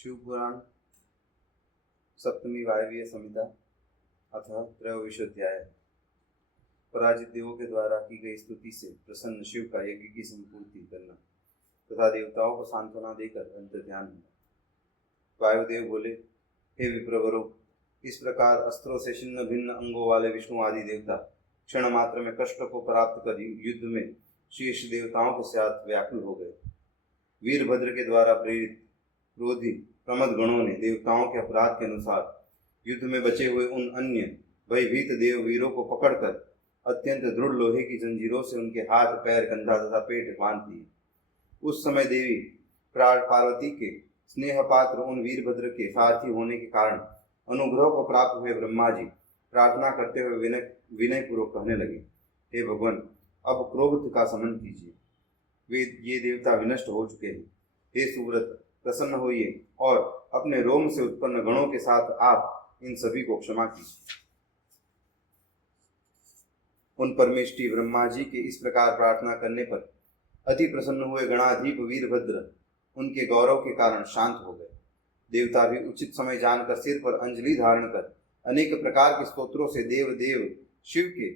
शिव पुराण सप्तमी वायवीय संहिता अथ त्रयोविंशोऽध्याय। पराजित देवों के द्वारा की गई स्तुति से प्रसन्न शिव का यज्ञ की संपूर्ति करना तथा देवताओं को सांत्वना देकर अंतर ध्यान होना। वायुदेव बोले, हे विप्रवरों, इस प्रकार अस्त्रों से छिन्न भिन्न अंगों वाले विष्णु आदि देवता क्षण मात्र में कष्ट को प्राप्त कर युद्ध में शीर्ष देवताओं के साथ व्याकुल हो गए। वीरभद्र के द्वारा प्रेरित क्रोधी प्रमद गणों ने देवताओं के अपराध के अनुसार युद्ध में बचे हुए उन अन्य भयभीत देव वीरों को पकड़कर अत्यंत दृढ़ लोहे की जंजीरों से उनके हाथ, पैर, कंधा तथा पेट बांध दिए। उस समय देवी पार्वती के स्नेह पात्र उन वीरभद्र के सारथी होने के कारण अनुग्रह को प्राप्त हुए ब्रह्मा जी प्रार्थना करते हुए विनय पूर्वक कहने लगे, हे भगवान, अब क्रोध का शमन कीजिए। वे ये देवता विनष्ट हो चुके हैं। हे सुव्रत, प्रसन्न होइए और अपने रोम से उत्पन्न गणों के साथ आप इन सभी को क्षमा कीजिए। उन परमेष्ठी ब्रह्मा जी के इस प्रकार प्रार्थना करने पर अति प्रसन्न हुए गणाधीप वीरभद्र उनके गौरव के कारण शांत हो गए। देवता भी उचित समय जानकर सिर पर अंजलि धारण कर अनेक प्रकार के स्तोत्रों से देव शिव के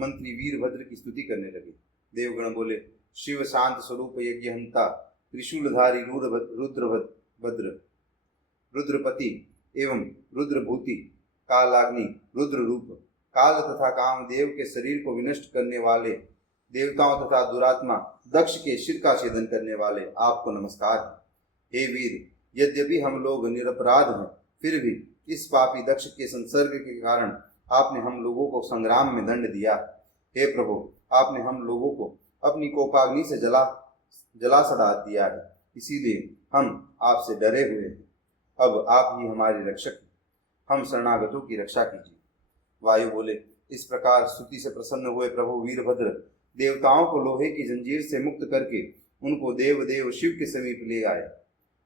मंत्री वीरभद्र की स्तुति करने लगे। देवगण बोले, शिव शांत स्वरूप यज्ञहंता त्रिशूलधारी रुद्रभद्र रुद्रपति एवं रुद्रभूति कालाग्नि रुद्र रूप काल तथा कामदेव के शरीर को विनष्ट करने वाले देवताओं तथा दुरात्मा दक्ष के शिर का छेदन करने वाले आपको नमस्कार है। हे वीर, यद्यपि हम लोग निरपराध हैं, फिर भी इस पापी दक्ष के संसर्ग के कारण आपने हम लोगों को संग्राम में दंड दिया। हे प्रभु, आपने हम लोगों को अपनी कोपाग्नि से जला सड़ा दिया है, इसीलिए हम आपसे डरे हुए हैं। अब आप ही हमारे रक्षक हैं, हम शरणागतों की रक्षा कीजिए। वायु बोले, इस प्रकार स्तुति से प्रसन्न हुए प्रभु वीरभद्र देवताओं को लोहे की जंजीर से मुक्त करके उनको देव शिव के समीप ले आए।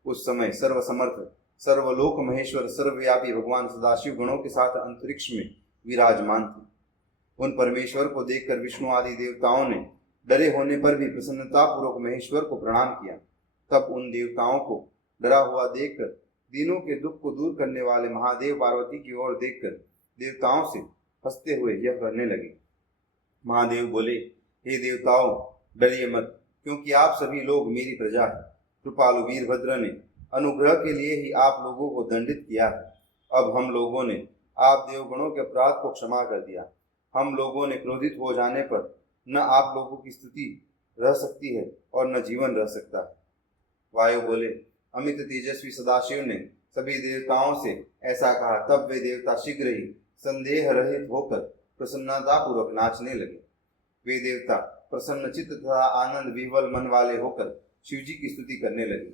उस समय सर्वसमर्थ सर्वलोक महेश्वर सर्वव्यापी भगवान सदाशिव गणों के साथ अंतरिक्ष में विराजमान थे। उन परमेश्वर को देखकर विष्णु आदि देवताओं ने डरे होने पर भी प्रसन्नता पूर्वक महेश्वर को प्रणाम किया। तब उन देवताओं को डरा हुआ देखकर दीनों के दुख को दूर करने वाले महादेव पार्वती की ओर देखकर देवताओं से हंसते हुए यह कहने लगे। महादेव बोले, हे देवताओं, डरिए मत, क्योंकि आप सभी लोग मेरी प्रजा है। कृपालु वीरभद्र ने अनुग्रह के लिए ही आप लोगों को दंडित किया है। अब हम लोगों ने आप देवगणों के अपराध को क्षमा कर दिया। हम लोगों ने क्रोधित हो जाने पर न आप लोगों की स्तुति रह सकती है और न जीवन रह सकता है। वायु बोले, अमित तेजस्वी सदाशिव ने सभी देवताओं से ऐसा कहा। तब वे देवता शीघ्र ही संदेह रहित होकर प्रसन्नता पूर्वक नाचने लगे। वे देवता प्रसन्न चित्त तथा आनंद विह्वल मन वाले होकर शिवजी की स्तुति करने लगे।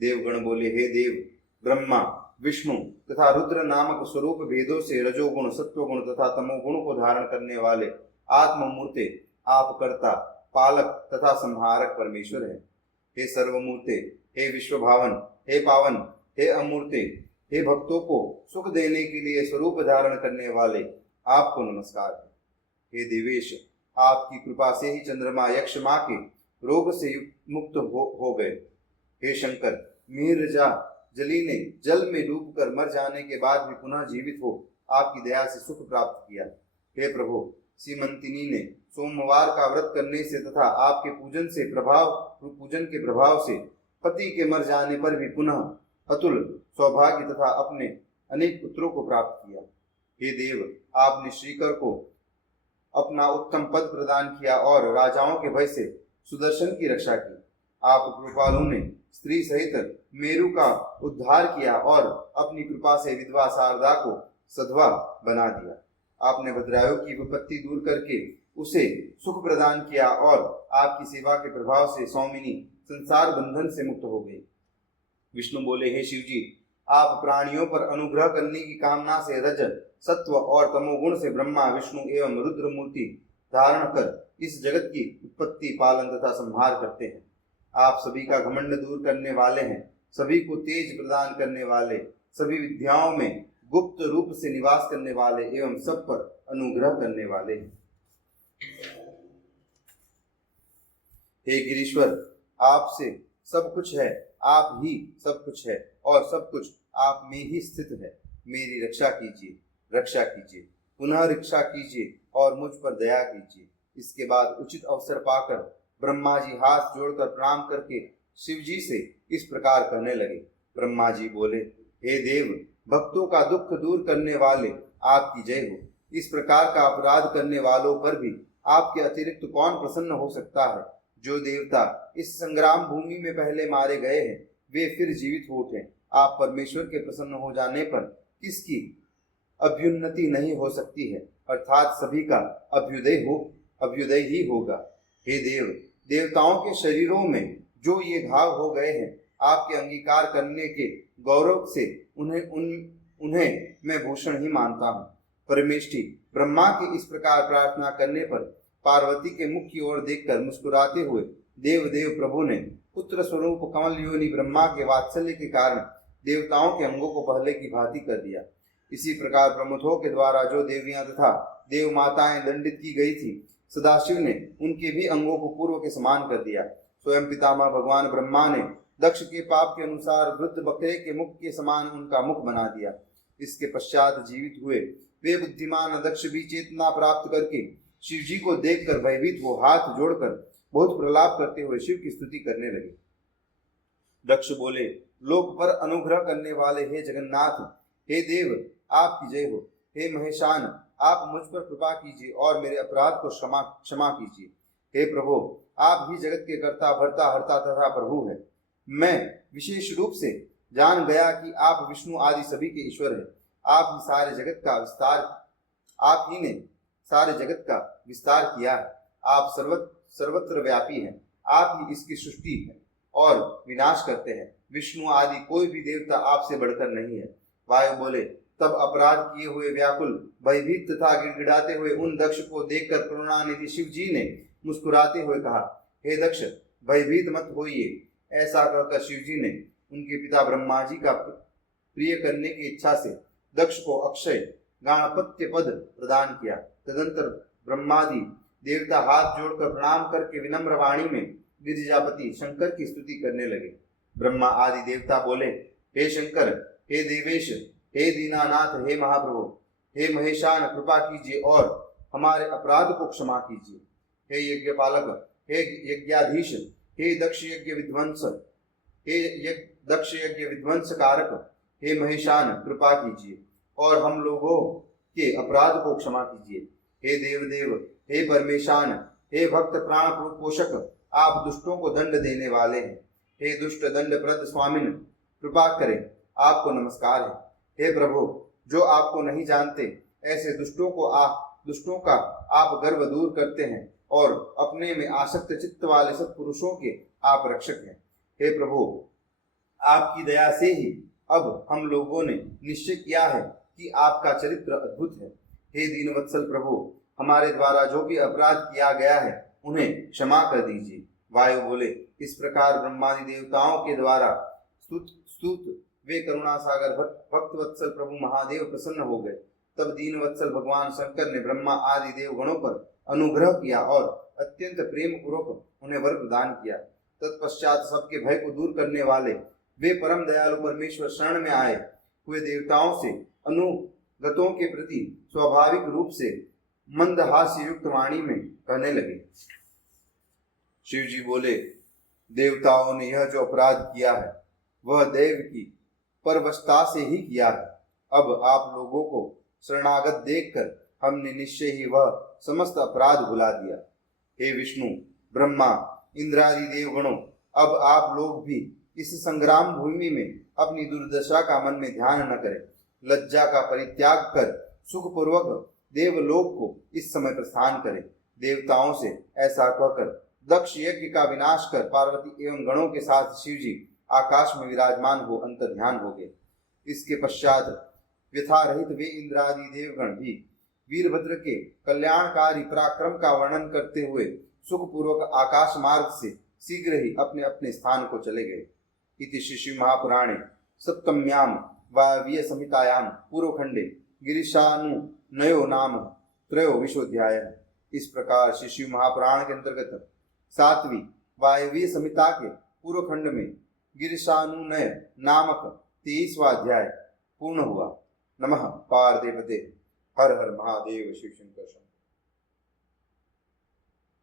देवगण बोले, हे देव, ब्रह्मा, विष्णु तथा रुद्र नामक स्वरूप भेदों से रजोगुण, सत्वगुण तथा तमोगुण को धारण करने वाले आत्ममूर्ते आप कर्ता, पालक तथा संहारक परमेश्वर है। हे सर्वमूर्ते, हे विश्वभावन, हे पावन, हे अमूर्ते, हे भक्तों को सुख देने के लिए स्वरूप धारण करने वाले आपको नमस्कार है। हे देवेश, आपकी कृपा से ही चंद्रमा यक्ष माँ के रोग से मुक्त हो गए। हे शंकर, मीरजा जली ने जल में डूबकर मर जाने के बाद भी पुनः जीवित हो आपकी दया से सुख प्राप्त किया। हे प्रभु, सीमंतिनी ने सोमवार का व्रत करने से तथा आपके पूजन के प्रभाव से पति के मर जाने पर भी पुनः अतुल सौभाग्य तथा अपने अनेक पुत्रों को प्राप्त किया। हे देव, आपने श्रीकर को अपना उत्तम पद प्रदान किया और राजाओं के भय से सुदर्शन की रक्षा की। आप कृपालु ने स्त्री सहित मेरु का उद्धार किया और अपनी कृपा से विधवा शारदा को सधवा बना दिया। आपने भद्रायु की विपत्ति दूर करके उसे सुख प्रदान किया और आपकी सेवा के प्रभाव से सौमिनी संसार बंधन से मुक्त हो गई। विष्णु बोले, हे शिवजी, आप प्राणियों पर अनुग्रह करने की कामना से रज, सत्व और तमोगुण से ब्रह्मा, विष्णु एवं रुद्र मूर्ति धारण कर इस जगत की उत्पत्ति, पालन तथा संहार करते हैं। आप सभी का घमंड दूर करने वाले हैं, सभी को तेज प्रदान करने वाले, सभी विद्याओं में गुप्त रूप से निवास करने वाले एवं सब पर अनुग्रह करने वाले हैं। हे गिरीश्वर, आपसे सब कुछ है आप ही सब कुछ है और सब कुछ आप में ही स्थित है। मेरी रक्षा कीजिए, रक्षा कीजिए, पुनः रक्षा कीजिए और मुझ पर दया कीजिए। इसके बाद उचित अवसर पाकर ब्रह्मा जी हाथ जोड़कर प्रणाम करके शिव जी से इस प्रकार कहने लगे। ब्रह्मा जी बोले, हे देव, भक्तों का दुख दूर करने वाले आपकी जय हो। इस प्रकार का अपराध करने वालों पर भी आपके अतिरिक्त कौन प्रसन्न हो सकता है। जो देवता इस संग्राम भूमि में पहले मारे गए हैं वे फिर जीवित हो उठे। आप परमेश्वर के प्रसन्न हो जाने पर किसकी अभ्युन्नति नहीं हो सकती है, अर्थात सभी का अभ्युदय ही होगा। हे देव, देवताओं के शरीरों में जो ये घाव हो गए हैं, आपके अंगीकार करने के गौरव से उन्हें मैं भूषण ही मानता हूँ। परमेष्ठी ब्रह्मा की इस प्रकार प्रार्थना करने पर पार्वती के मुख की ओर देखकर मुस्कुराते हुए देव प्रभु ने पुत्र स्वरूप कमल योनि ब्रह्मा के वात्सल्य के कारण देवताओं के अंगों को पहले की भांति कर दिया। इसी प्रकार प्रमुखों के द्वारा जो देवियां तथा देव माताएं दंडित की गई थी, सदाशिव ने उनके भी अंगों को पूर्व के समान कर दिया। स्वयं पितामह भगवान ब्रह्मा ने दक्ष के पाप के अनुसार वृद्ध बकरे के मुख के समान उनका मुख बना दिया। इसके पश्चात जीवित हुए वे बुद्धिमान दक्ष भी चेतना प्राप्त करके शिव जी को देखकर भयभीत वो हाथ जोड़कर बहुत प्रलाप करते हुए शिव की स्तुति करने लगे। दक्ष बोले, लोक पर अनुग्रह करने वाले हे जगन्नाथ, हे देव आपकी जय हो। हे महेशान, आप मुझ पर कृपा कीजिए और मेरे अपराध को क्षमा कीजिए। हे प्रभु, आप ही जगत के कर्ता भर्ता हर्ता तथा प्रभु है। मैं विशेष रूप से जान गया कि आप विष्णु आदि सभी के ईश्वर है। आप ही ने सारे जगत का विस्तार किया है। आप सर्वत्र व्यापी हैं। आप ही इसकी सृष्टि है और विनाश करते हैं। विष्णु आदि कोई भी देवता आपसे बढ़कर नहीं है। वायु बोले, तब अपराध किए हुए व्याकुल भयभीत तथा गिड़गिड़ाते हुए उन दक्ष को देखकर करुणानिधि शिव जी ने मुस्कुराते हुए कहा, हे दक्ष, भयभीत मत होइए। ऐसा कहकर शिव जी ने उनके पिता ब्रह्मा जी का प्रिय करने की इच्छा से दक्ष को अक्षय गाणपत्य पद प्रदान किया। तदंतर ब्रह्मादि देवता हाथ जोड़कर प्रणाम करके विनम्र वाणी में गिरिजापति शंकर की स्तुति करने लगे। ब्रह्मा आदि देवता बोले, हे शंकर, हे देवेश, हे दीनानाथ, हे महाप्रभु, हे महेशान, कृपा कीजिए और हमारे अपराध को क्षमा कीजिए। हे यज्ञपालक, हे यज्ञाधीश, हे दक्ष यज्ञ विध्वंस कारक, हे महेशान, कृपा कीजिए और हम लोगों के अपराध को क्षमा कीजिए। हे देव, हे परमेशान, हे भक्त प्राण पोषक, आप दुष्टों को दंड देने वाले हैं। हे दुष्ट दंड प्रद स्वामिन, कृपा करें, आपको नमस्कार है। हे प्रभु, जो आपको नहीं जानते ऐसे दुष्टों का आप गर्व दूर करते हैं और अपने में आसक्त चित्त वाले सत्पुरुषों के आप रक्षक हैं। हे प्रभु, आपकी दया से ही अब हम लोगों ने निश्चय किया है कि आपका चरित्र अद्भुत है। हे दीनवत्सल प्रभु, हमारे द्वारा जो भी अपराध किया गया है उन्हें क्षमा कर दीजिए। वायु बोले, इस प्रकार ब्रह्मादि देवताओं के द्वारा स्तुत वे करुणा सागर भक्तवत्सल प्रभु महादेव प्रसन्न हो गए। तब दीनवत्सल भगवान शंकर ने ब्रह्मा आदि देव गणों पर अनुग्रह किया और अत्यंत प्रेम पूर्वक उन्हें वर प्रदान किया। तत्पश्चात सबके भय को दूर करने वाले वे परम दयालु परमेश्वर शरण में आए हुए देवताओं से अनुगतों के प्रति स्वाभाविक रूप से मंद हास्य युक्त वाणी में कहने लगे। शिव जी बोले, देवताओं ने यह जो अपराध किया है वह देव की परवशता से ही किया है। अब आप लोगों को शरणागत देखकर हमने निश्चय ही वह समस्त अपराध भुला दिया। हे विष्णु, ब्रह्मा, इंद्रादि देवगणों, अब आप लोग भी इस संग्राम भूमि में अपनी दुर्दशा का मन में ध्यान न करें। लज्जा का परित्याग कर सुखपूर्वक देवलोक को इस समय प्रस्थान करें। देवताओं से ऐसा कहकर दक्ष यज्ञ का विनाश कर पार्वती एवं गणों के साथ शिव जी आकाश में विराजमान हो अंतर ध्यान हो गए। इसके पश्चात व्यथा रहित वे इंद्रादि देवगण भी वीरभद्र के कल्याणकारी पराक्रम का वर्णन करते हुए सुखपूर्वक आकाश मार्ग से शीघ्र ही अपने अपने स्थान को चले गए। इति श्री महापुराणे सप्तम्याम वायवीय संहितायाम पूर्वखंडे गिरीशानुनयो नाम त्रयोविंशोऽध्याय। इस प्रकार श्री महापुराण के अंतर्गत 7वीं वायवीय संहिता के पूर्व खंड में गिरिशानुनय नामक 23वां अध्याय पूर्ण हुआ। नमः पार्वती पते। हर हर महादेव शिव शंकर।